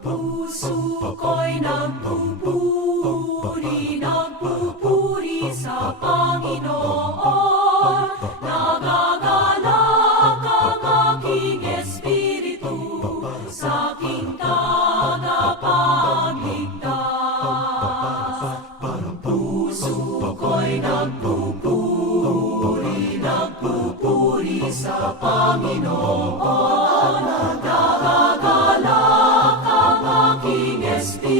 Puso ko'y nagpupuri sa Panginoon. Nagagalak ang aking espiritu sa aking tagapagligtas. Puso ko'y nagpupuri sa Panginoon. Nagagalak ang aking espiritu